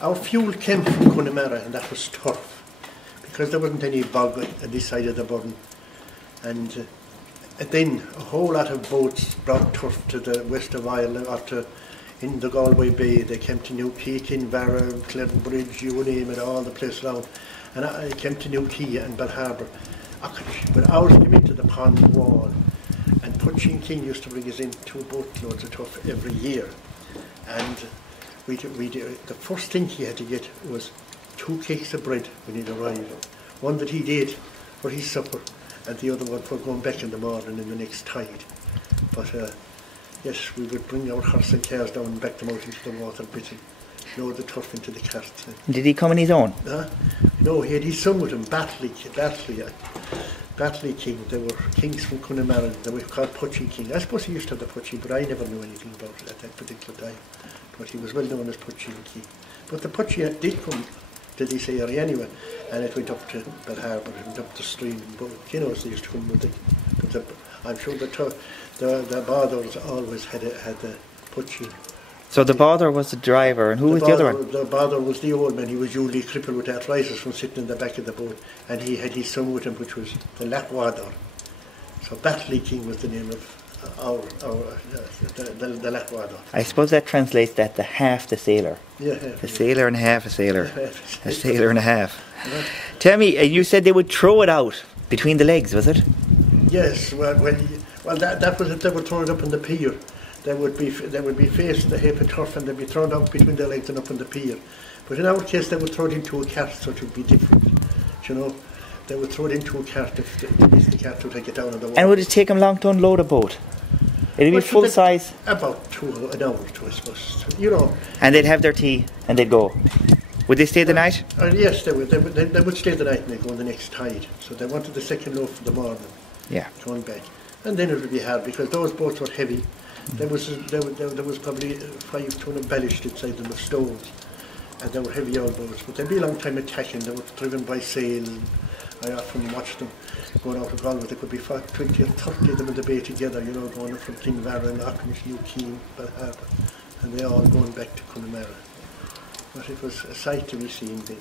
Our fuel came from Connamara, and that was turf, because there wasn't any bog on this side of the burn. And then a whole lot of boats brought turf to the west of Ireland, or to in the Galway Bay. They came to New Peak, in Barra, Cledenbridge, you name it, all the place around. And I came to New Quay and Bell Harbour. But ours came into the pond wall, and Puchin King used to bring us in 2 boatloads of turf every year. And the first thing he had to get was 2 cakes of bread when he'd arrived. One that he'd ate for his supper, and the other one for going back in the morning in the next tide. But yes, we would bring our horse and cars down and back them out into the water a bit and load the turf into the carts. Did he come on his own? No, he had his son with him, Batley King. They were kings from Connamara. They were called Puchin King. I suppose he used to have the Puchin, but I never knew anything about it at that particular time. But he was well known as Puchin King. But the Puchin did come to this area anyway, and it went up to Bell Harbour, it went up the stream. But you know, they used to come with it. But I'm sure the Barders always had the Puchin. So the Bother was the driver, and who was the other one? The Bother was the old man. He was usually crippled with arthritis from sitting in the back of the boat, and he had his son with him, which was the Latwador. So Batley King was the name of the Latwador. I suppose that translates that to half the sailor. Yeah, a sailor and half a sailor. A sailor and a half. Yeah. Tell me, you said they would throw it out between the legs, was it? Yes. Well, that was it. They would throw it up in the pier. They would be facing the heap of turf, and they'd be thrown out between the legs and up in the pier. But in our case, they would throw it into a cart, so it would be different. You know, they would throw it into a cart if they missed the cart to take it down on the water. And would it take them long to unload a boat? It'd be full size? About an hour or two, I suppose. You know. And they'd have their tea and they'd go. Would they stay the night? Yes, they would. They would stay the night and they'd go on the next tide. So they wanted the second loaf of the morning. Yeah. Going back. And then it would be hard because those boats were heavy. There was probably 5 ton ballast inside them of stones, and they were heavy old boats. But they'd be a long time attacking. They were driven by sail. I often watched them going out of Galway. There could be 20 or 30 of them in the bay together, you know, going up from Kinvara and Auckland, New Quay, Bell Harbour, and they all going back to Connamara. But it was a sight to be seen then.